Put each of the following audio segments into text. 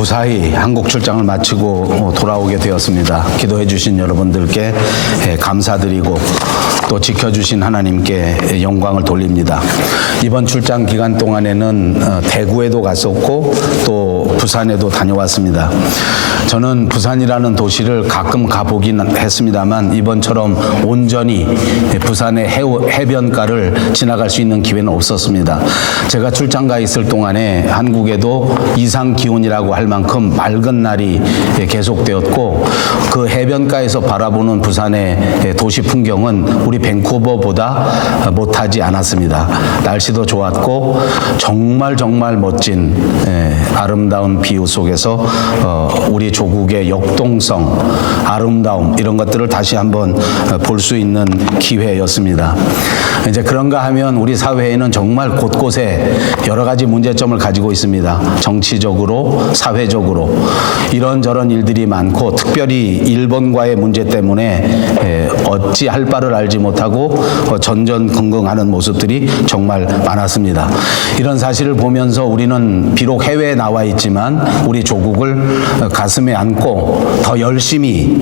무사히 한국 출장을 마치고 돌아오게 되었습니다. 기도해 주신 여러분들께 감사드리고 또 지켜주신 하나님께 영광을 돌립니다. 이번 출장 기간 동안에는 대구에도 갔었고 또 부산에도 다녀왔습니다. 저는 부산이라는 도시를 가끔 가보긴 했습니다만 이번처럼 온전히 부산의 해변가를 지나갈 수 있는 기회는 없었습니다. 제가 출장 가 있을 동안에 한국에도 이상 기온이라고 할 만큼 맑은 날이 계속되었고 그 해변가에서 바라보는 부산의 도시 풍경은 우리 밴쿠버보다 못하지 않았습니다. 날씨도 좋았고 정말 멋진 아름다운 비유 속에서 우리 조국의 역동성, 아름다움 이런 것들을 다시 한번 볼 수 있는 기회였습니다. 이제 그런가 하면 우리 사회에는 정말 곳곳에 여러 가지 문제점을 가지고 있습니다. 정치적으로, 사회적으로 이런저런 일들이 많고 특별히 일본과의 문제 때문에 어찌 할 바를 알지 못하고 전전긍긍하는 모습들이 정말 많았습니다. 이런 사실을 보면서 우리는 비록 해외에 나와 있지만 우리 조국을 가슴에 안고 더 열심히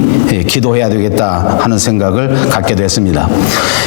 기도해야 되겠다 하는 생각을 갖게 됐습니다.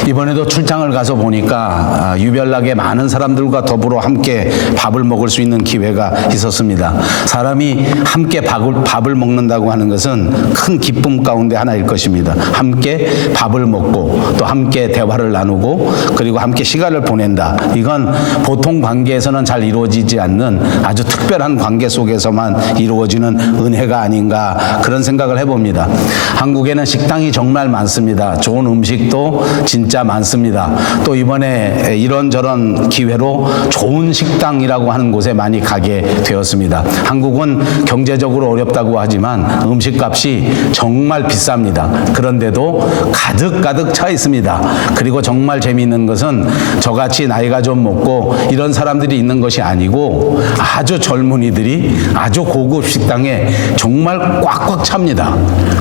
이번에도 출장을 가서 보니까 유별나게 많은 사람들과 더불어 함께 밥을 먹을 수 있는 기회가 있었습니다. 사람이 함께 밥을 먹는다고 하는 것은 큰 기쁨 가운데 하나일 것입니다. 함께 밥을 먹고 또 함께 대화를 나누고 그리고 함께 시간을 보낸다. 이건 보통 관계에서는 잘 이루어지지 않는 아주 특별한 관계 속에서만 이루어지는 은혜가 아닌가 그런 생각을 해봅니다. 한국에는 식당이 정말 많습니다. 좋은 음식도 진짜 많습니다. 또 이번에 이런저런 기회로 좋은 식당이라고 하는 곳에 많이 가게 되었습니다. 한국은 경제적으로 어렵다고 하지만 음식값이 정말 비쌉니다. 그런데도 가득 차 있습니다. 그리고 정말 재미있는 것은 저같이 나이가 좀 먹고 이런 사람들이 있는 것이 아니고 아주 젊은이들이 아주 고급 식당에 정말 꽉꽉 찹니다.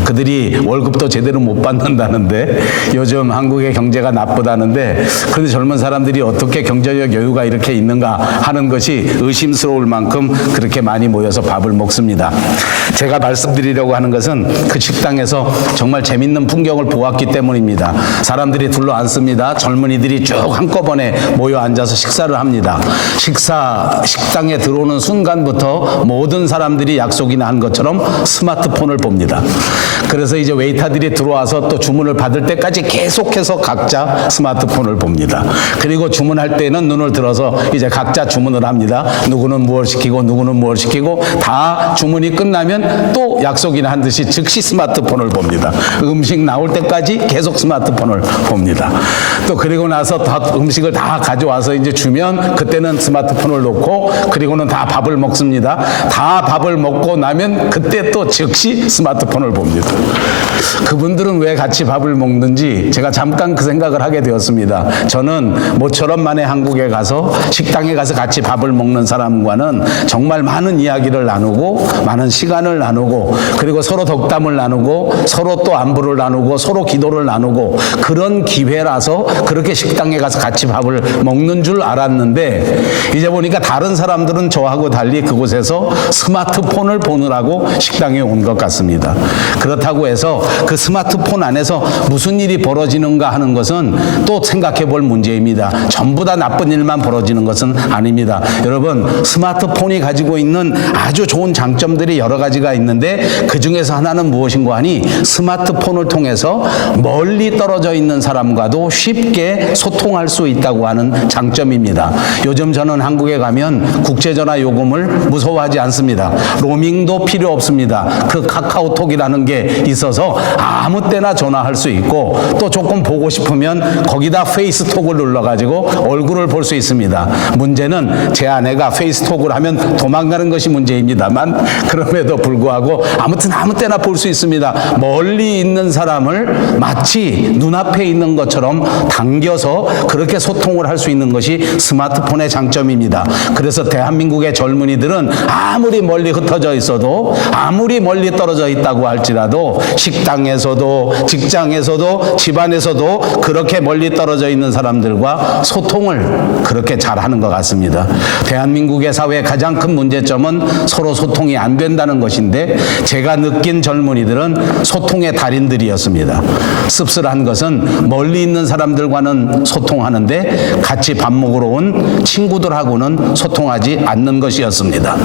그들이 월급도 제대로 못 받는다는데 요즘 한국의 경제가 나쁘다는데 그런데 젊은 사람들이 어떻게 경제적 여유가 이렇게 있는가 하는 것이 의심스러울 만큼 그렇게 많이 모여서 밥을 먹습니다. 제가 말씀드리려고 하는 것은 그 식당에서 정말 재밌는 풍경을 보았기 때문입니다. 사람들이 둘러앉습니다. 젊은이들이 쭉 한꺼번에 모여 앉아서 식사를 합니다. 식당에 들어오는 순간부터 모든 사람들이 약속이나 한 것처럼 스마트폰을 봅니다. 그래서 이제 웨이터들이 들어와서 또 주문을 받을 때까지 계속해서 각자 스마트폰을 봅니다. 그리고 주문할 때는 눈을 들어서 이제 각자 주문을 합니다. 누구는 무엇 시키고 누구는 무엇 시키고 다 주문이 끝나면 또 약속이나 한 듯이 즉시 스마트폰을 봅니다. 음식 나올 때까지 계속 스마트폰을 봅니다. 또 그리고 나서 음식을 다 가져와서 이제 주면 그때는 스마트폰을 놓고 그리고는 다 밥을 먹습니다. 다 밥을 먹고 나면 그때 또 즉시 스마트폰을 봅니다. 그분들은 왜 같이 밥을 먹는지 제가 잠깐 그 생각을 하게 되었습니다. 저는 모처럼 만에 한국에 가서 식당에 가서 같이 밥을 먹는 사람과는 정말 많은 이야기를 나누고 많은 시간을 나누고 그리고 서로 덕담을 나누고 서로 또 안부를 나누고 서로 기도를 나누고 그런 기회라서 그렇게 식당에 가서 같이 밥을 먹는 줄 알았는데 이제 보니까 다른 사람들은 저하고 달리 그곳에서 스마트폰을 보느라고 식당에 온 것 같습니다. 그렇다고 해서 그 스마트폰 안에서 무슨 일이 벌어지는가 하는 것은 또 생각해 볼 문제입니다. 전부 다 나쁜 일만 벌어지는 것은 아닙니다. 여러분 스마트폰이 가지고 있는 아주 좋은 장점들이 여러 가지가 있는데 그 중에서 하나는 무엇인가 하니 스마트폰을 통해서 멀리 떨어져 있는 사람과도 쉽게 소통할 수 있다고 하는 장점입니다. 요즘 저는 한국에 가면 국제전화 요금을 무서워하지 않습니다. 로밍도 필요 없습니다. 그 카카오톡이라는 게 있어서 아무 때나 전화할 수 있고 또 조금 보고 싶으면 거기다 페이스톡을 눌러가지고 얼굴을 볼 수 있습니다. 문제는 제 아내가 페이스톡을 하면 도망가는 것이 문제입니다만 그럼에도 불구하고 아무튼 아무 때나 볼 수 있습니다. 멀리 있는 사람을 마치 눈앞에 있는 것처럼 당겨서 그렇게 소통을 할 수 있는 것이 스마트폰의 장점입니다. 그래서 대한민국의 젊은이들은 아무리 멀리 흩어져 있어도, 아무리 멀리 떨어져 있다고 할지라도 식당에서도 직장에서도 집안에서도 그렇게 멀리 떨어져 있는 사람들과 소통을 그렇게 잘하는 것 같습니다. 대한민국의 사회의 가장 큰 문제점은 서로 소통이 안 된다는 것인데, 제가 느낀 젊은이들은 소통의 달인들이었습니다. 씁쓸한 것은 멀리 있는 사람들과는 소통하는데 같이 밥 먹으러 온 친구들하고는 소통하지 않는 것이었습니다.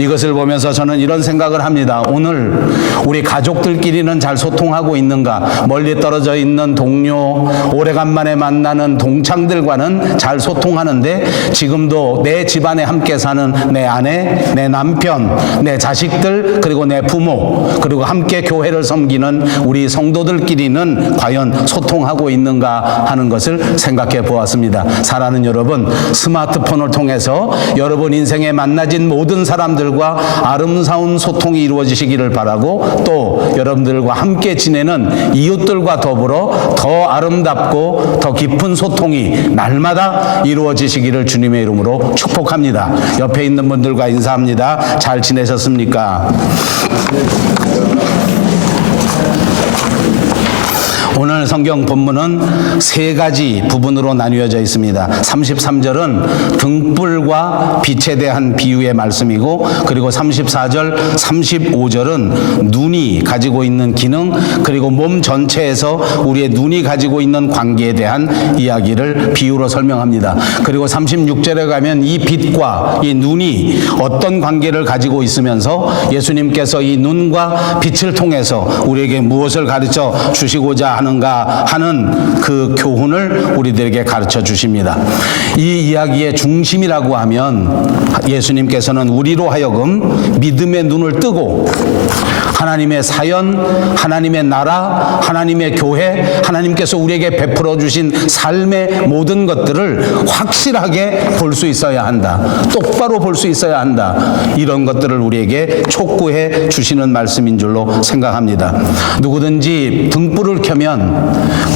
이것을 보면서 저는 이런 생각을 합니다. 오늘 우리 가족들끼리는 잘 소통하고 있는가? 멀리 떨어져 있는 동료, 오래간만에 만나는 동창들과는 잘 소통하는데, 지금도 내 집안에 함께 사는 내 아내, 내 남편, 내 자식들, 그리고 내 부모, 그리고 함께 교회를 섬기는 우리 성도들끼리는 과연 소통하고 있는가 하는 것을 생각해 보았습니다. 사랑하는 여러분, 스마트폰을 통해서 여러분 인생에 만나진 모든 사람들과 아름다운 소통이 이루어지시기를 바라고, 또 여러분들과 함께 지내는 이웃들과 더불어 더 아름답고 더 깊은 소통이 날마다 이루어지시기를 주님의 이름으로 축복합니다. 옆에 있는 분들과 인사합니다. 잘 지내셨습니까? 오늘 성경 본문은 세 가지 부분으로 나뉘어져 있습니다. 33절은 등불과 빛에 대한 비유의 말씀이고, 그리고 34절, 35절은 눈이 가지고 있는 기능, 그리고 몸 전체에서 우리의 눈이 가지고 있는 관계에 대한 이야기를 비유로 설명합니다. 그리고 36절에 가면 이 빛과 이 눈이 어떤 관계를 가지고 있으면서 예수님께서 이 눈과 빛을 통해서 우리에게 무엇을 가르쳐 주시고자 하는 그 교훈을 우리들에게 가르쳐 주십니다. 이 이야기의 중심이라고 하면 예수님께서는 우리로 하여금 믿음의 눈을 뜨고 하나님의 사연, 하나님의 나라, 하나님의 교회, 하나님께서 우리에게 베풀어 주신 삶의 모든 것들을 확실하게 볼 수 있어야 한다. 똑바로 볼 수 있어야 한다. 이런 것들을 우리에게 촉구해 주시는 말씀인 줄로 생각합니다. 누구든지 등불을 켜면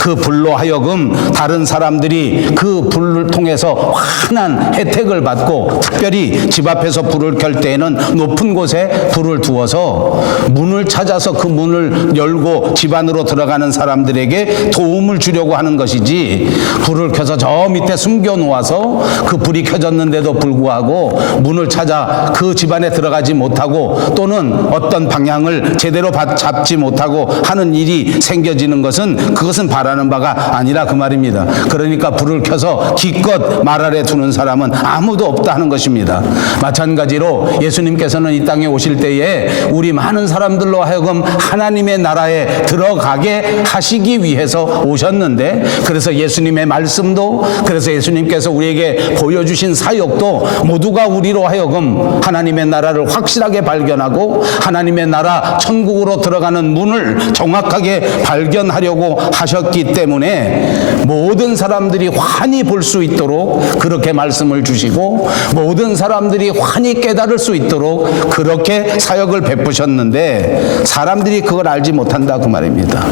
그 불로 하여금 다른 사람들이 그 불을 통해서 환한 혜택을 받고, 특별히 집 앞에서 불을 켤 때에는 높은 곳에 불을 두어서 문을 찾아서 그 문을 열고 집 안으로 들어가는 사람들에게 도움을 주려고 하는 것이지, 불을 켜서 저 밑에 숨겨 놓아서 그 불이 켜졌는데도 불구하고 문을 찾아 그 집 안에 들어가지 못하고, 또는 어떤 방향을 제대로 잡지 못하고 하는 일이 생겨지는 것은, 그것은 바라는 바가 아니라 그 말입니다. 그러니까 불을 켜서 기껏 말 아래 두는 사람은 아무도 없다 하는 것입니다. 마찬가지로 예수님께서는 이 땅에 오실 때에 우리 많은 사람들로 하여금 하나님의 나라에 들어가게 하시기 위해서 오셨는데, 그래서 예수님의 말씀도, 그래서 예수님께서 우리에게 보여주신 사역도 모두가 우리로 하여금 하나님의 나라를 확실하게 발견하고 하나님의 나라 천국으로 들어가는 문을 정확하게 발견하려고 하셨기 때문에 모든 사람들이 환히 볼 수 있도록 그렇게 말씀을 주시고, 모든 사람들이 환히 깨달을 수 있도록 그렇게 사역을 베푸셨는데, 사람들이 그걸 알지 못한다 그 말입니다.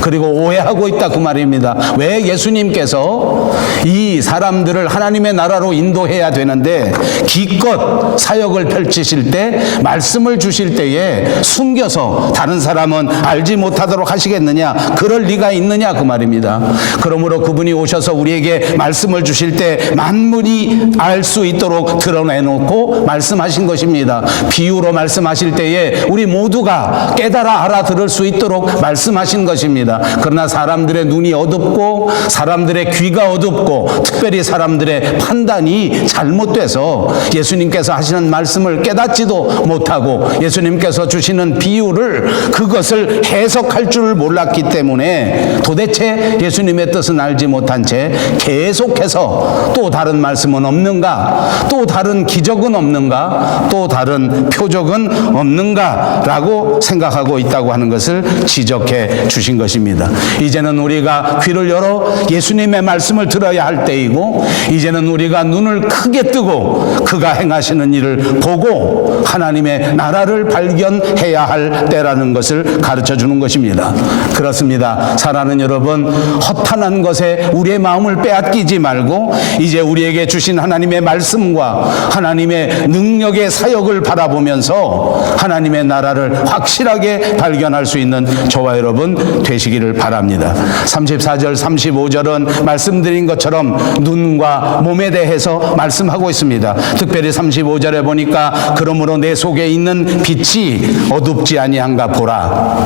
그리고 오해하고 있다 그 말입니다. 왜 예수님께서 이 사람들을 하나님의 나라로 인도해야 되는데 기껏 사역을 펼치실 때, 말씀을 주실 때에 숨겨서 다른 사람은 알지 못하도록 하시겠느냐? 그럴 리가 있느냐 그 말입니다. 그러므로 그분이 오셔서 우리에게 말씀을 주실 때 만물이 알 수 있도록 드러내놓고 말씀하신 것입니다. 비유로 말씀하실 때에 우리 모두가 깨달아 알아들을 수 있도록 말씀하신 것입니다. 그러나 사람들의 눈이 어둡고 사람들의 귀가 어둡고 특별히 사람들의 판단이 잘못돼서 예수님께서 하시는 말씀을 깨닫지도 못하고, 예수님께서 주시는 비유를 그것을 해석할 줄 몰랐기 때문에 도대체 예수님의 뜻은 알지 못한 채 계속해서 또 다른 말씀은 없는가, 또 다른 기적은 없는가, 또 다른 표적은 없는가 라고 생각하고 있다고 하는 것을 지적해 주신 것입니다. 이제는 우리가 귀를 열어 예수님의 말씀을 들어야 할 때이고, 이제는 우리가 눈을 크게 뜨고 그가 행하시는 일을 보고 하나님의 나라를 발견해야 할 때라는 것을 가르쳐 주는 것입니다. 그렇습니다. 사랑하는 여러분, 허탄한 것에 우리의 마음을 빼앗기지 말고 이제 우리에게 주신 하나님의 말씀과 하나님의 능력의 사역을 바라보면서 하나님의 나라를 확실하게 발견할 수 있는 저와 여러분 되시기를 바랍니다. 34절 35절은 말씀드린 것처럼 눈과 몸에 대해서 말씀하고 있습니다. 특별히 35절에 보니까 그러므로 내 속에 있는 빛이 어둡지 아니한가 보라.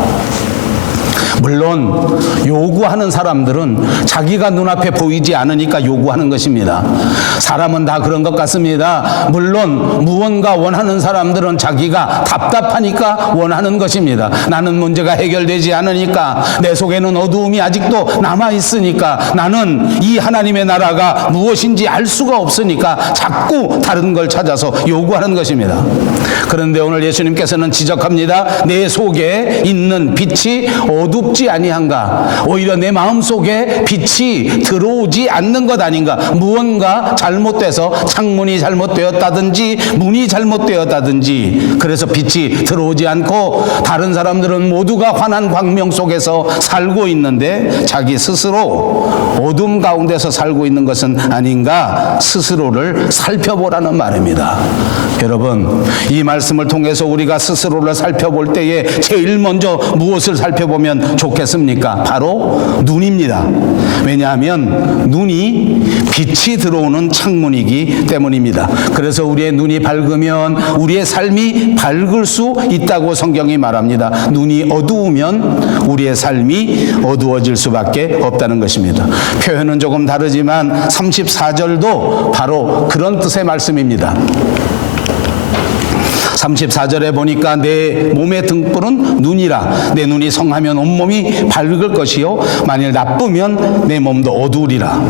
물론 요구하는 사람들은 자기가 눈앞에 보이지 않으니까 요구하는 것입니다. 사람은 다 그런 것 같습니다. 물론 무언가 원하는 사람들은 자기가 답답하니까 원하는 것입니다. 나는 문제가 해결되지 않으니까, 내 속에는 어두움이 아직도 남아있으니까, 나는 이 하나님의 나라가 무엇인지 알 수가 없으니까 자꾸 다른 걸 찾아서 요구하는 것입니다. 그런데 오늘 예수님께서는 지적합니다. 내 속에 있는 빛이 어둡지 아니한가? 오히려 내 마음속에 빛이 들어오지 않는 것 아닌가? 무언가 잘못돼서 창문이 잘못되었다든지 문이 잘못되었다든지 그래서 빛이 들어오지 않고 다른 사람들은 모두가 환한 광명 속에서 살고 있는데 자기 스스로 어둠 가운데서 살고 있는 것은 아닌가? 스스로를 살펴보라는 말입니다. 여러분, 이 말씀을 통해서 우리가 스스로를 살펴볼 때에 제일 먼저 무엇을 살펴보면 좋겠습니까? 바로 눈입니다. 왜냐하면 눈이 빛이 들어오는 창문이기 때문입니다. 그래서 우리의 눈이 밝으면 우리의 삶이 밝을 수 있다고 성경이 말합니다. 눈이 어두우면 우리의 삶이 어두워질 수밖에 없다는 것입니다. 표현은 조금 다르지만 34절도 바로 그런 뜻의 말씀입니다. 34절에 보니까 내 몸의 등불은 눈이라. 내 눈이 성하면 온몸이 밝을 것이요 만일 나쁘면 내 몸도 어두우리라.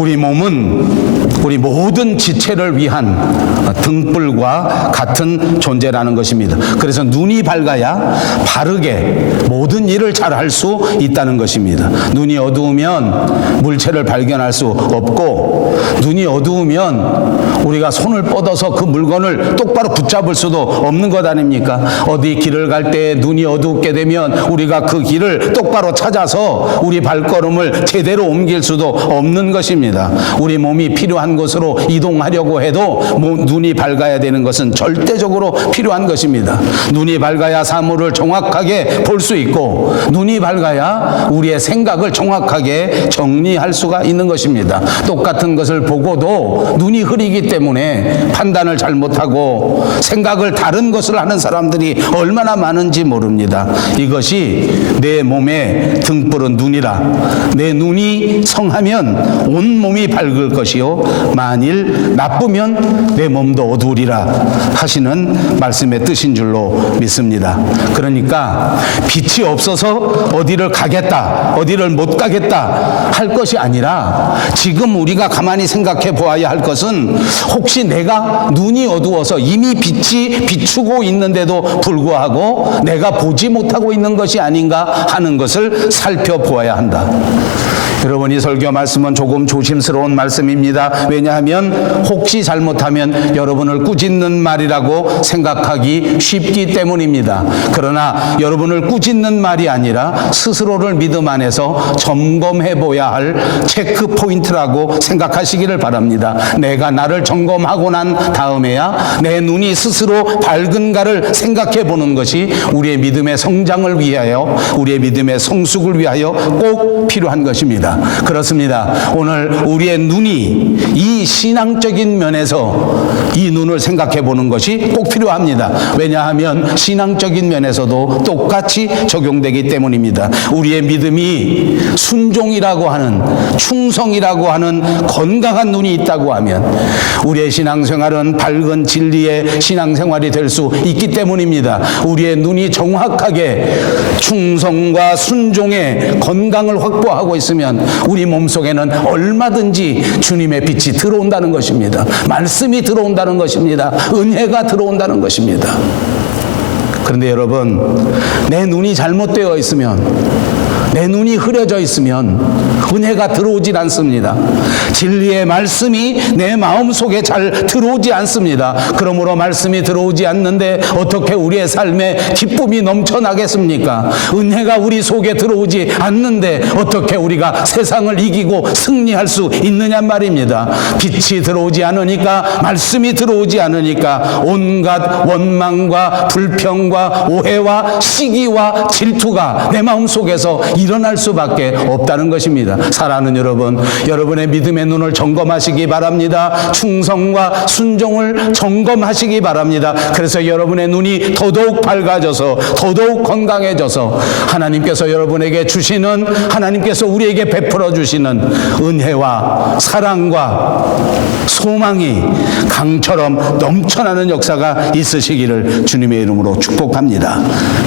우리 몸은 우리 모든 지체를 위한 등불과 같은 존재라는 것입니다. 그래서 눈이 밝아야 바르게 모든 일을 잘 할 수 있다는 것입니다. 눈이 어두우면 물체를 발견할 수 없고, 눈이 어두우면 우리가 손을 뻗어서 그 물건을 똑바로 붙잡을 수도 없는 것 아닙니까? 어디 길을 갈 때 눈이 어둡게 되면 우리가 그 길을 똑바로 찾아서 우리 발걸음을 제대로 옮길 수도 없는 것입니다. 우리 몸이 필요한 곳으로 이동하려고 해도 눈이 밝아야 되는 것은 절대적으로 필요한 것입니다. 눈이 밝아야 사물을 정확하게 볼 수 있고, 눈이 밝아야 우리의 생각을 정확하게 정리할 수가 있는 것입니다. 똑같은 것을 보고도 눈이 흐리기 때문에 판단을 잘못하고 생각을 다른 것을 하는 사람들이 얼마나 많은지 모릅니다. 이것이 내 몸의 등불은 눈이라. 내 눈이 성하면 온 몸이 밝을 것이요 만일 나쁘면 내 몸도 어두우리라 하시는 말씀의 뜻인 줄로 믿습니다. 그러니까 빛이 없어서 어디를 가겠다, 어디를 못 가겠다 할 것이 아니라, 지금 우리가 가만히 생각해 보아야 할 것은 혹시 내가 눈이 어두워서 이미 빛이 비추고 있는데도 불구하고 내가 보지 못하고 있는 것이 아닌가 하는 것을 살펴보아야 한다. 여러분, 이 설교 말씀은 조금 조심스러운 말씀입니다. 왜냐하면 혹시 잘못하면 여러분을 꾸짖는 말이라고 생각하기 쉽기 때문입니다. 그러나 여러분을 꾸짖는 말이 아니라 스스로를 믿음 안에서 점검해 보아야 할 체크 포인트라고 생각하시기를 바랍니다. 내가 나를 점검하고 난 다음에야 내 눈이 스스로 밝은가를 생각해 보는 것이 우리의 믿음의 성장을 위하여, 우리의 믿음의 성숙을 위하여 꼭 필요한 것입니다. 그렇습니다. 오늘 우리의 눈이 이 신앙적인 면에서 이 눈을 생각해 보는 것이 꼭 필요합니다. 왜냐하면 신앙적인 면에서도 똑같이 적용되기 때문입니다. 우리의 믿음이 순종이라고 하는, 충성이라고 하는 건강한 눈이 있다고 하면 우리의 신앙생활은 밝은 진리의 신앙생활이 될 수 있기 때문입니다. 우리의 눈이 정확하게 충성과 순종의 건강을 확보하고 있으면 우리 몸속에는 얼마든지 주님의 빛이 들어온다는 것입니다. 말씀이 들어온다는 것입니다. 은혜가 들어온다는 것입니다. 그런데 여러분, 내 눈이 잘못되어 있으면 내 눈이 흐려져 있으면 은혜가 들어오질 않습니다. 진리의 말씀이 내 마음속에 잘 들어오지 않습니다. 그러므로 말씀이 들어오지 않는데 어떻게 우리의 삶에 기쁨이 넘쳐나겠습니까? 은혜가 우리 속에 들어오지 않는데 어떻게 우리가 세상을 이기고 승리할 수 있느냐 말입니다. 빛이 들어오지 않으니까, 말씀이 들어오지 않으니까 온갖 원망과 불평과 오해와 시기와 질투가 내 마음속에서 일어날 수밖에 없다는 것입니다. 사랑하는 여러분, 여러분의 믿음의 눈을 점검하시기 바랍니다. 충성과 순종을 점검하시기 바랍니다. 그래서 여러분의 눈이 더더욱 밝아져서 더더욱 건강해져서 하나님께서 여러분에게 주시는, 하나님께서 우리에게 베풀어 주시는 은혜와 사랑과 소망이 강처럼 넘쳐나는 역사가 있으시기를 주님의 이름으로 축복합니다.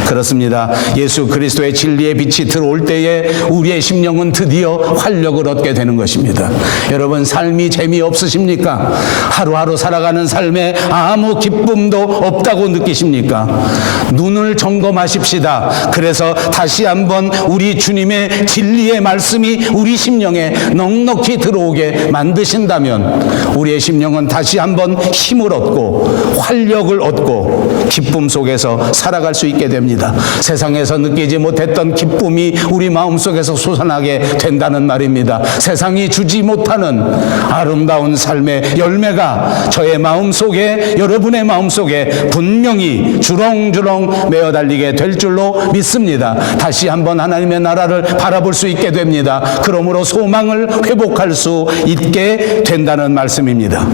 그렇습니다. 예수 그리스도의 진리의 빛이 들어올 때에 우리의 심령은 드디어 활력을 얻게 되는 것입니다. 여러분, 삶이 재미없으십니까? 하루하루 살아가는 삶에 아무 기쁨도 없다고 느끼십니까? 눈을 점검하십시다. 그래서 다시 한번 우리 주님의 진리의 말씀이 우리 심령에 넉넉히 들어오게 만드신다면 우리의 심령은 다시 한번 힘을 얻고 활력을 얻고 기쁨 속에서 살아갈 수 있게 됩니다. 세상에서 느끼지 못했던 기쁨이 우리 마음속에서 솟아나게 된다는 말입니다. 세상이 주지 못하는 아름다운 삶의 열매가 저의 마음속에, 여러분의 마음속에 분명히 주렁주렁 메어달리게 될 줄로 믿습니다. 다시 한번 하나님의 나라를 바라볼 수 있게 됩니다. 그러므로 소망을 회복할 수 있게 된다는 말씀입니다.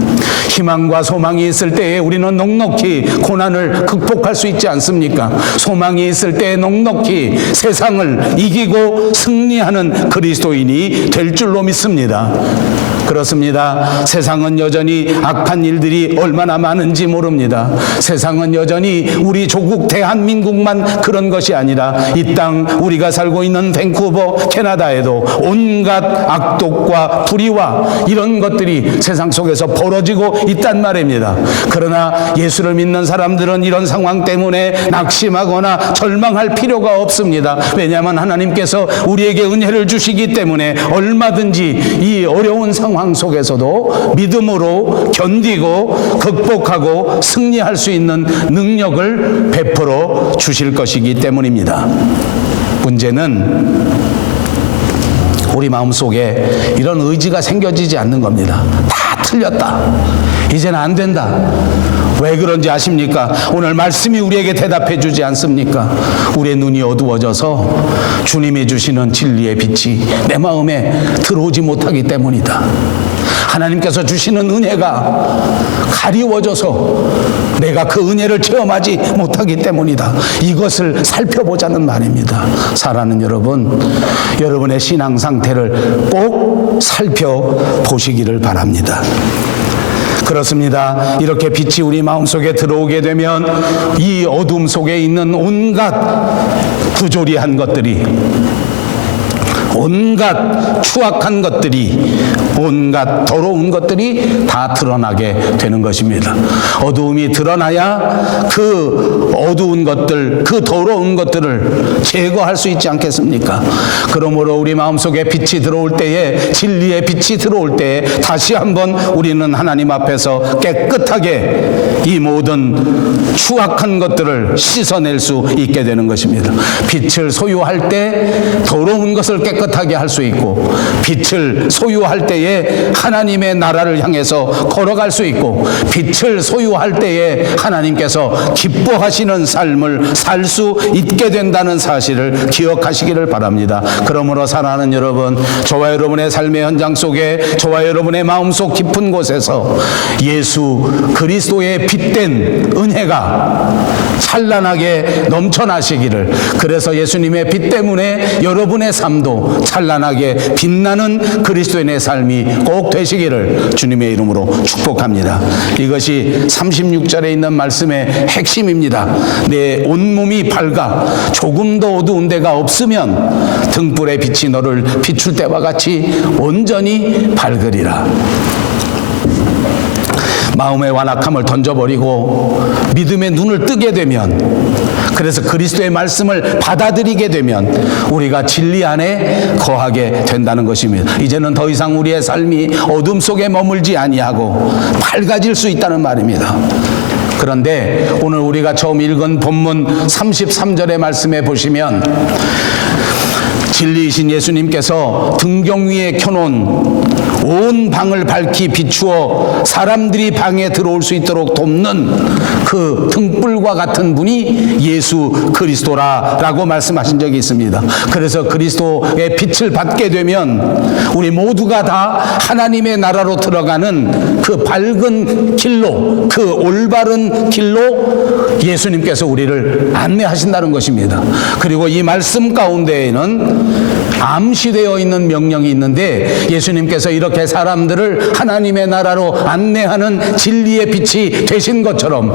희망과 소망이 있을 때에 우리는 넉넉히 고난을 극복할 수 있지 않습니까? 소망이 있을 때에 넉넉히 세상을 이기고 승리하는 그리스도인이 될 줄로 믿습니다. 그렇습니다. 세상은 여전히 악한 일들이 얼마나 많은지 모릅니다. 세상은 여전히 우리 조국 대한민국만 그런 것이 아니라 이 땅 우리가 살고 있는 밴쿠버 캐나다에도 온갖 악독과 불의와 이런 것들이 세상 속에서 벌어지고 있단 말입니다. 그러나 예수를 믿는 사람들은 이런 상황 때문에 낙심하거나 절망할 필요가 없습니다. 왜냐하면 하나님께서 우리에게 은혜를 주시기 때문에 얼마든지 이 어려운 상황 속에서도 믿음으로 견디고 극복하고 승리할 수 있는 능력을 베풀어 주실 것이기 때문입니다. 문제는 우리 마음속에 이런 의지가 생겨지지 않는 겁니다. 다 틀렸다. 이제는 안 된다. 왜 그런지 아십니까? 오늘 말씀이 우리에게 대답해 주지 않습니까? 우리의 눈이 어두워져서 주님이 주시는 진리의 빛이 내 마음에 들어오지 못하기 때문이다. 하나님께서 주시는 은혜가 가리워져서 내가 그 은혜를 체험하지 못하기 때문이다. 이것을 살펴보자는 말입니다. 사랑하는 여러분, 여러분의 신앙 상태를 꼭 살펴보시기를 바랍니다. 그렇습니다. 이렇게 빛이 우리 마음속에 들어오게 되면 이 어둠 속에 있는 온갖 부조리한 것들이, 온갖 추악한 것들이, 온갖 더러운 것들이 다 드러나게 되는 것입니다. 어두움이 드러나야 그 어두운 것들, 그 더러운 것들을 제거할 수 있지 않겠습니까? 그러므로 우리 마음속에 빛이 들어올 때에, 진리의 빛이 들어올 때에 다시 한번 우리는 하나님 앞에서 깨끗하게 이 모든 추악한 것들을 씻어낼 수 있게 되는 것입니다. 빛을 소유할 때 더러운 것을 깨끗하게 할 수 있고, 빛을 소유할 때에 하나님의 나라를 향해서 걸어갈 수 있고, 빛을 소유할 때에 하나님께서 기뻐하시는 삶을 살 수 있게 된다는 사실을 기억하시기를 바랍니다. 그러므로 사랑하는 여러분, 저와 여러분의 삶의 현장 속에, 저와 여러분의 마음속 깊은 곳에서 예수 그리스도의 빛된 은혜가 찬란하게 넘쳐나시기를, 그래서 예수님의 빛 때문에 여러분의 삶도 찬란하게 빛나는 그리스도인의 삶이 꼭 되시기를 주님의 이름으로 축복합니다. 이것이 36절에 있는 말씀의 핵심입니다. 내 온몸이 밝아 조금 더 어두운 데가 없으면 등불의 빛이 너를 비출 때와 같이 온전히 밝으리라. 마음의 완악함을 던져버리고 믿음의 눈을 뜨게 되면 그래서 그리스도의 말씀을 받아들이게 되면 우리가 진리 안에 거하게 된다는 것입니다. 이제는 더 이상 우리의 삶이 어둠 속에 머물지 아니하고 밝아질 수 있다는 말입니다. 그런데 오늘 우리가 처음 읽은 본문 33절의 말씀에 보시면 진리이신 예수님께서 등경 위에 켜놓은 온 방을 밝히 비추어 사람들이 방에 들어올 수 있도록 돕는 그 등불과 같은 분이 예수 그리스도라고 말씀하신 적이 있습니다. 그래서 그리스도의 빛을 받게 되면 우리 모두가 다 하나님의 나라로 들어가는 그 밝은 길로, 그 올바른 길로 예수님께서 우리를 안내하신다는 것입니다. 그리고 이 말씀 가운데에는 암시되어 있는 명령이 있는데 예수님께서 이렇게 사람들을 하나님의 나라로 안내하는 진리의 빛이 되신 것처럼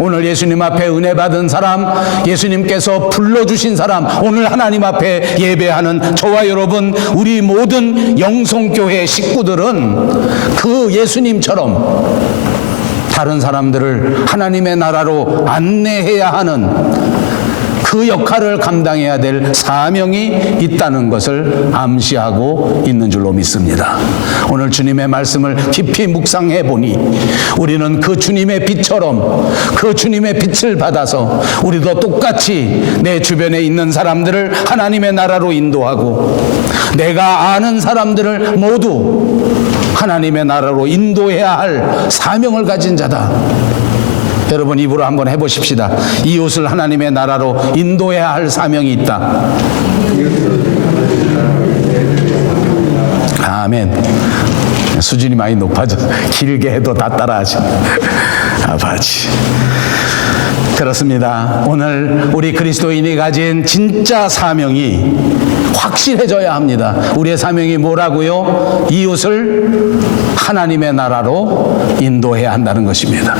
오늘 예수님 앞에 은혜 받은 사람, 예수님께서 불러주신 사람, 오늘 하나님 앞에 예배하는 저와 여러분, 우리 모든 영성교회 식구들은 그 예수님처럼 다른 사람들을 하나님의 나라로 안내해야 하는 그 역할을 감당해야 될 사명이 있다는 것을 암시하고 있는 줄로 믿습니다. 오늘 주님의 말씀을 깊이 묵상해 보니 우리는 그 주님의 빛처럼 그 주님의 빛을 받아서 우리도 똑같이 내 주변에 있는 사람들을 하나님의 나라로 인도하고 내가 아는 사람들을 모두 하나님의 나라로 인도해야 할 사명을 가진 자다. 여러분 입으로 한번 해보십시다. 이웃을 하나님의 나라로 인도해야 할 사명이 있다. 아멘. 수준이 많이 높아져서 길게 해도 다 따라하시네. 아버지. 그렇습니다. 오늘 우리 그리스도인이 가진 진짜 사명이 확실해져야 합니다. 우리의 사명이 뭐라고요? 이웃을 하나님의 나라로 인도해야 한다는 것입니다.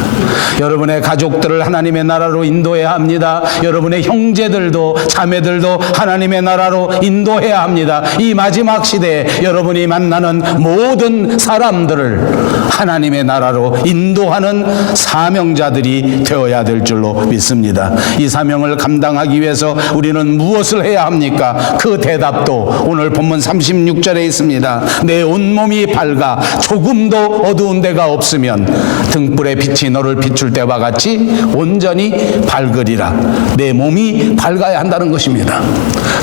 여러분의 가족들을 하나님의 나라로 인도해야 합니다. 여러분의 형제들도 자매들도 하나님의 나라로 인도해야 합니다. 이 마지막 시대에 여러분이 만나는 모든 사람들을 하나님의 나라로 인도하는 사명자들이 되어야 될 줄로 믿습니다. 이 사명을 감당하기 위해서 우리는 무엇을 해야 합니까? 그 대답도 오늘 본문 36절에 있습니다. 내 온몸이 밝아 조금도 어두운 데가 없으면 등불의 빛이 너를 비출 때와 같이 온전히 밝으리라. 내 몸이 밝아야 한다는 것입니다.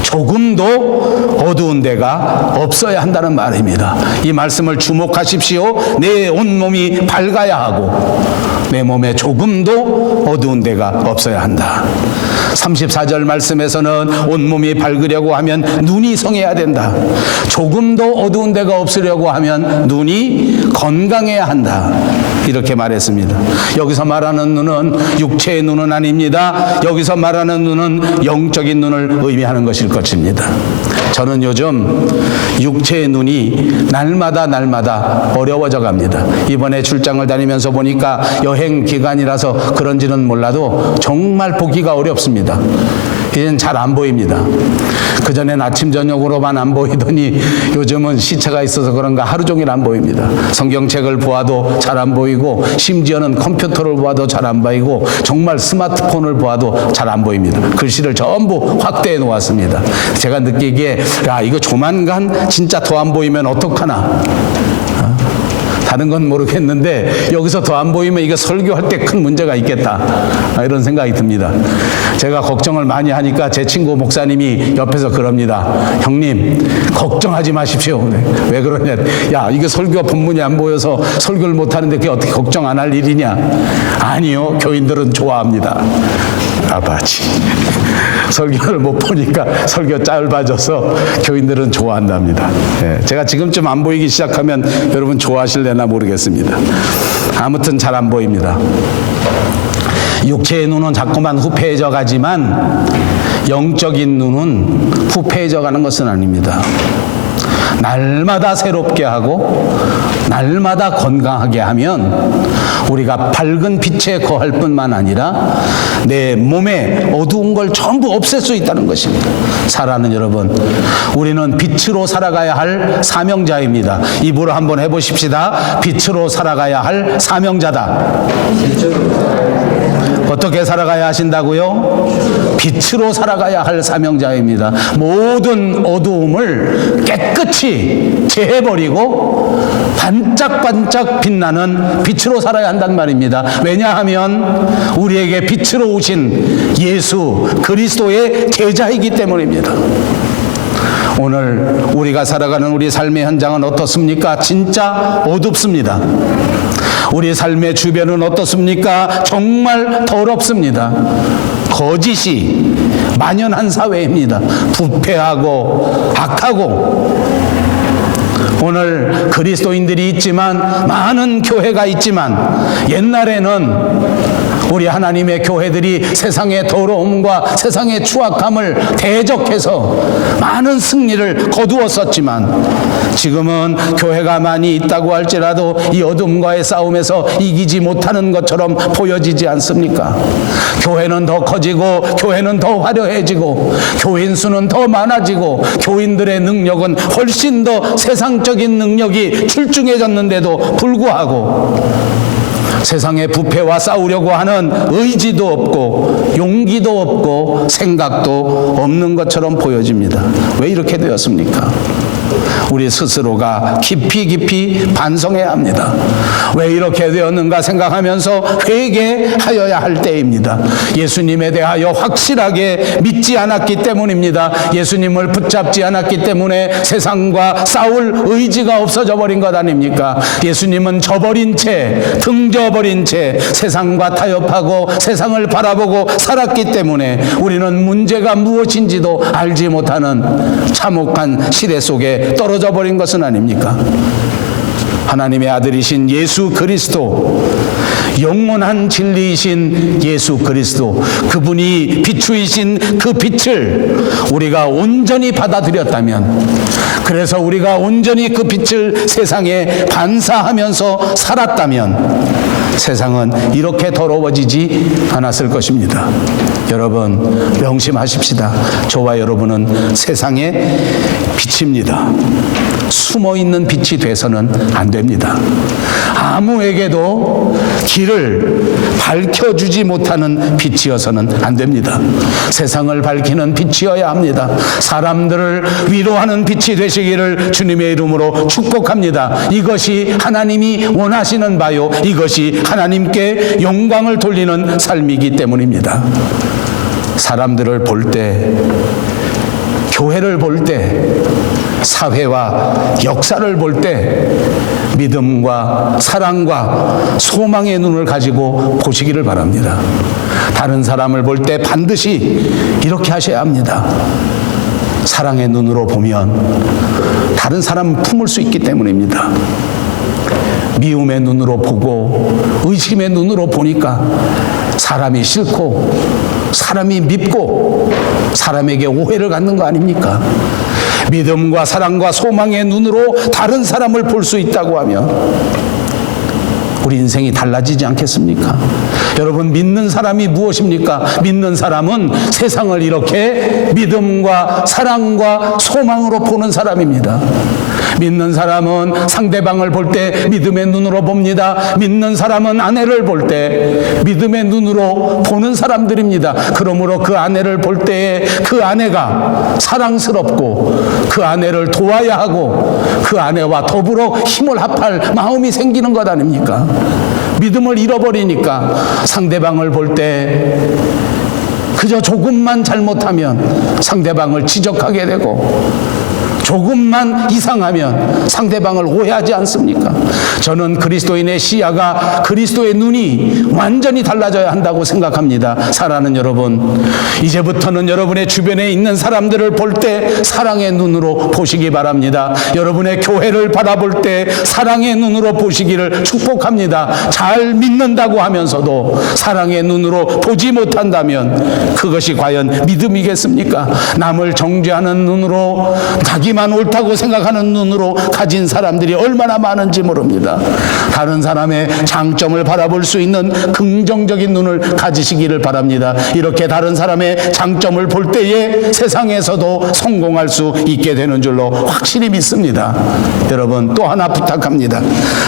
조금도 어두운 데가 없어야 한다는 말입니다. 이 말씀을 주목하십시오. 내 온몸이 밝아야 하고 내 몸에 조금도 어두운 데가 없어야 한다. 34절 말씀에서는 온몸이 밝으려고 하면 눈이 성해야 된다. 조금도 어두운 데가 없으려고 하면 눈이 건강해야 한다. 이렇게 말했습니다. 여기서 말하는 눈은 육체의 눈은 아닙니다. 여기서 말하는 눈은 영적인 눈을 의미하는 것일 것입니다. 저는 요즘 육체의 눈이 날마다 어려워져 갑니다. 이번에 출장을 다니면서 보니까 여행 기간이라서 그런지는 몰라도 정말 보기가 어렵습니다. 이제는 잘 안 보입니다. 그전엔 아침 저녁으로만 안 보이더니 요즘은 시차가 있어서 그런가 하루 종일 안 보입니다. 성경책을 보아도 잘 안 보이고 심지어는 컴퓨터를 보아도 잘 안 보이고 정말 스마트폰을 보아도 잘 안 보입니다. 글씨를 전부 확대해 놓았습니다. 제가 느끼기에 야 이거 조만간 진짜 더 안 보이면 어떡하나. 다른 건 모르겠는데 여기서 더 안 보이면 이거 설교할 때 큰 문제가 있겠다 이런 생각이 듭니다. 제가 걱정을 많이 하니까 제 친구 목사님이 옆에서 그럽니다. 형님 걱정하지 마십시오. 왜 그러냐. 야 이거 설교 본문이 안 보여서 설교를 못하는데 그게 어떻게 걱정 안 할 일이냐. 아니요 교인들은 좋아합니다. 아바지 설교를 못 보니까 설교 짧아져서 교인들은 좋아한답니다. 제가 지금쯤 안 보이기 시작하면 여러분 좋아하실래나 모르겠습니다. 아무튼 잘 안 보입니다. 육체의 눈은 자꾸만 후패해져 가지만 영적인 눈은 후패해져 가는 것은 아닙니다. 날마다 새롭게 하고 날마다 건강하게 하면 우리가 밝은 빛에 거할 뿐만 아니라 내 몸에 어두운 걸 전부 없앨 수 있다는 것입니다. 사랑하는 여러분, 우리는 빛으로 살아가야 할 사명자입니다. 입으로 한번 해보십시다. 빛으로 살아가야 할 사명자다. 어떻게 살아가야 하신다고요? 빛으로 살아가야 할 사명자입니다. 모든 어두움을 깨끗이 제해버리고 반짝반짝 빛나는 빛으로 살아야 한단 말입니다. 왜냐하면 우리에게 빛으로 오신 예수 그리스도의 제자이기 때문입니다. 오늘 우리가 살아가는 우리 삶의 현장은 어떻습니까? 진짜 어둡습니다. 우리 삶의 주변은 어떻습니까? 정말 더럽습니다. 거짓이 만연한 사회입니다. 부패하고 악하고. 오늘 그리스도인들이 있지만, 많은 교회가 있지만, 옛날에는 우리 하나님의 교회들이 세상의 더러움과 세상의 추악함을 대적해서 많은 승리를 거두었었지만, 지금은 교회가 많이 있다고 할지라도 이 어둠과의 싸움에서 이기지 못하는 것처럼 보여지지 않습니까? 교회는 더 커지고 교회는 더 화려해지고 교인 수는 더 많아지고 교인들의 능력은 훨씬 더 세상적인 능력이 출중해졌는데도 불구하고 세상의 부패와 싸우려고 하는 의지도 없고 용기도 없고 생각도 없는 것처럼 보여집니다. 왜 이렇게 되었습니까? 우리 스스로가 깊이 반성해야 합니다. 왜 이렇게 되었는가 생각하면서 회개하여야 할 때입니다. 예수님에 대하여 확실하게 믿지 않았기 때문입니다. 예수님을 붙잡지 않았기 때문에 세상과 싸울 의지가 없어져 버린 것 아닙니까? 예수님은 저버린 채, 등져버린 채 세상과 타협하고 세상을 바라보고 살았기 때문에 우리는 문제가 무엇인지도 알지 못하는 참혹한 시대 속에 떨어져 버린 것은 아닙니까? 하나님의 아들이신 예수 그리스도, 영원한 진리이신 예수 그리스도, 그분이 비추이신 그 빛을 우리가 온전히 받아들였다면, 그래서 우리가 온전히 그 빛을 세상에 반사하면서 살았다면 세상은 이렇게 더러워지지 않았을 것입니다. 여러분 명심하십시다. 저와 여러분은 세상의 빛입니다. 숨어있는 빛이 돼서는 안 됩니다. 아무에게도 길을 밝혀주지 못하는 빛이어서는 안 됩니다. 세상을 밝히는 빛이어야 합니다. 사람들을 위로하는 빛이 되시기를 주님의 이름으로 축복합니다. 이것이 하나님이 원하시는 바요, 이것이 하나님께 영광을 돌리는 삶이기 때문입니다. 사람들을 볼 때, 교회를 볼 때, 사회와 역사를 볼 때 믿음과 사랑과 소망의 눈을 가지고 보시기를 바랍니다. 다른 사람을 볼 때 반드시 이렇게 하셔야 합니다. 사랑의 눈으로 보면 다른 사람을 품을 수 있기 때문입니다. 미움의 눈으로 보고 의심의 눈으로 보니까 사람이 싫고 사람이 밉고 사람에게 오해를 갖는 거 아닙니까? 믿음과 사랑과 소망의 눈으로 다른 사람을 볼 수 있다고 하면 우리 인생이 달라지지 않겠습니까? 여러분, 믿는 사람이 무엇입니까? 믿는 사람은 세상을 이렇게 믿음과 사랑과 소망으로 보는 사람입니다. 믿는 사람은 상대방을 볼 때 믿음의 눈으로 봅니다. 믿는 사람은 아내를 볼 때 믿음의 눈으로 보는 사람들입니다. 그러므로 그 아내를 볼 때에 그 아내가 사랑스럽고 그 아내를 도와야 하고 그 아내와 더불어 힘을 합할 마음이 생기는 것 아닙니까? 믿음을 잃어버리니까 상대방을 볼 때 그저 조금만 잘못하면 상대방을 지적하게 되고 조금만 이상하면 상대방을 오해하지 않습니까? 저는 그리스도인의 시야가, 그리스도의 눈이 완전히 달라져야 한다고 생각합니다. 사랑하는 여러분, 이제부터는 여러분의 주변에 있는 사람들을 볼 때 사랑의 눈으로 보시기 바랍니다. 여러분의 교회를 바라볼 때 사랑의 눈으로 보시기를 축복합니다. 잘 믿는다고 하면서도 사랑의 눈으로 보지 못한다면 그것이 과연 믿음이겠습니까? 남을 정죄하는 눈으로, 자기 자기만 옳다고 생각하는 눈으로 가진 사람들이 얼마나 많은지 모릅니다. 다른 사람의 장점을 바라볼 수 있는 긍정적인 눈을 가지시기를 바랍니다. 이렇게 다른 사람의 장점을 볼 때에 세상에서도 성공할 수 있게 되는 줄로 확실히 믿습니다. 여러분, 또 하나 부탁합니다.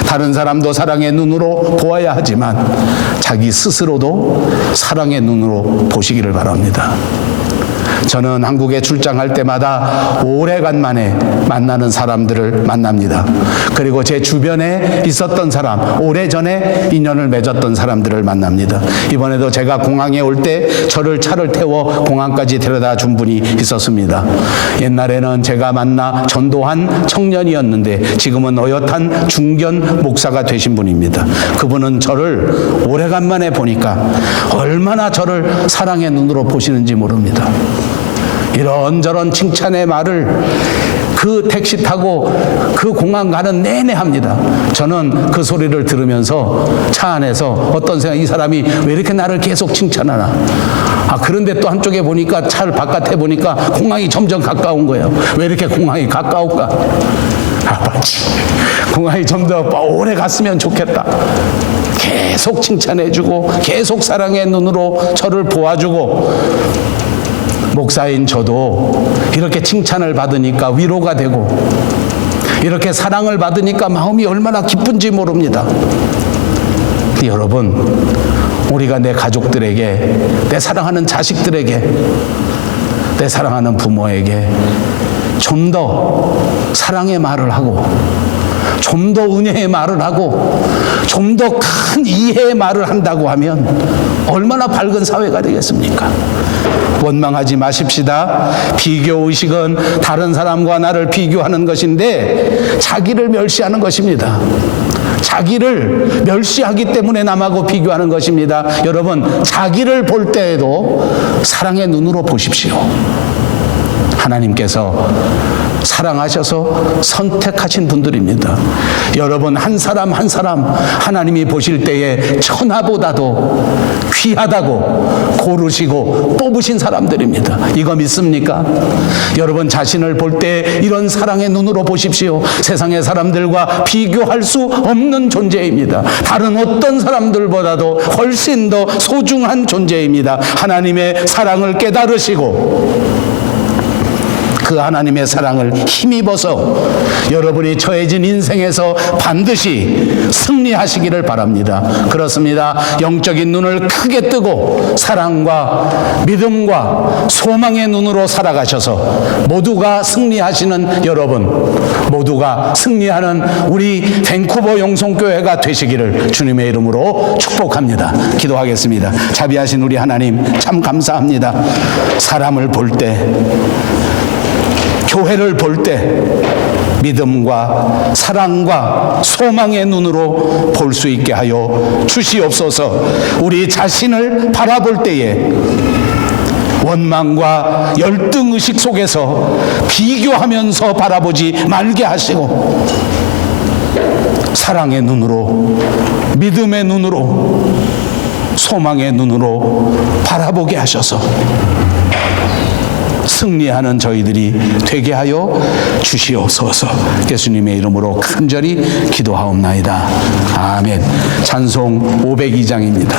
다른 사람도 사랑의 눈으로 보아야 하지만 자기 스스로도 사랑의 눈으로 보시기를 바랍니다. 저는 한국에 출장할 때마다 오래간만에 만나는 사람들을 만납니다. 그리고 제 주변에 있었던 사람, 오래전에 인연을 맺었던 사람들을 만납니다. 이번에도 제가 공항에 올 때 저를 차를 태워 공항까지 데려다 준 분이 있었습니다. 옛날에는 제가 만나 전도한 청년이었는데 지금은 어엿한 중견 목사가 되신 분입니다. 그분은 저를 오래간만에 보니까 얼마나 저를 사랑의 눈으로 보시는지 모릅니다. 이런저런 칭찬의 말을 그 택시 타고 그 공항 가는 내내 합니다. 저는 그 소리를 들으면서 차 안에서 어떤 생각, 이 사람이 왜 이렇게 나를 계속 칭찬하나. 그런데 또 한쪽에 보니까, 차를 바깥에 보니까 공항이 점점 가까운 거예요. 왜 이렇게 공항이 가까울까? 공항이 좀 더 오래 갔으면 좋겠다. 계속 칭찬해주고 계속 사랑의 눈으로 저를 보아주고, 목사인 저도 이렇게 칭찬을 받으니까 위로가 되고 이렇게 사랑을 받으니까 마음이 얼마나 기쁜지 모릅니다. 여러분, 우리가 내 가족들에게, 내 사랑하는 자식들에게, 내 사랑하는 부모에게 좀 더 사랑의 말을 하고, 좀 더 은혜의 말을 하고, 좀 더 큰 이해의 말을 한다고 하면 얼마나 밝은 사회가 되겠습니까? 원망하지 마십시다. 비교의식은 다른 사람과 나를 비교하는 것인데 자기를 멸시하는 것입니다. 자기를 멸시하기 때문에 남하고 비교하는 것입니다. 여러분, 자기를 볼 때에도 사랑의 눈으로 보십시오. 하나님께서 사랑하셔서 선택하신 분들입니다. 여러분, 한 사람 한 사람 하나님이 보실 때에 천하보다도 귀하다고 고르시고 뽑으신 사람들입니다. 이거 믿습니까? 여러분, 자신을 볼 때 이런 사랑의 눈으로 보십시오. 세상의 사람들과 비교할 수 없는 존재입니다. 다른 어떤 사람들보다도 훨씬 더 소중한 존재입니다. 하나님의 사랑을 깨달으시고 그 하나님의 사랑을 힘입어서 여러분이 처해진 인생에서 반드시 승리하시기를 바랍니다. 그렇습니다. 영적인 눈을 크게 뜨고 사랑과 믿음과 소망의 눈으로 살아가셔서 모두가 승리하시는 여러분, 모두가 승리하는 우리 밴쿠버 영성교회가 되시기를 주님의 이름으로 축복합니다. 기도하겠습니다. 자비하신 우리 하나님, 참 감사합니다. 사람을 볼 때, 교회를 볼 때 믿음과 사랑과 소망의 눈으로 볼 수 있게 하여 주시옵소서. 우리 자신을 바라볼 때에 원망과 열등의식 속에서 비교하면서 바라보지 말게 하시고 사랑의 눈으로, 믿음의 눈으로, 소망의 눈으로 바라보게 하셔서 승리하는 저희들이 되게 하여 주시옵소서. 예수님의 이름으로 간절히 기도하옵나이다. 아멘. 찬송 502장입니다.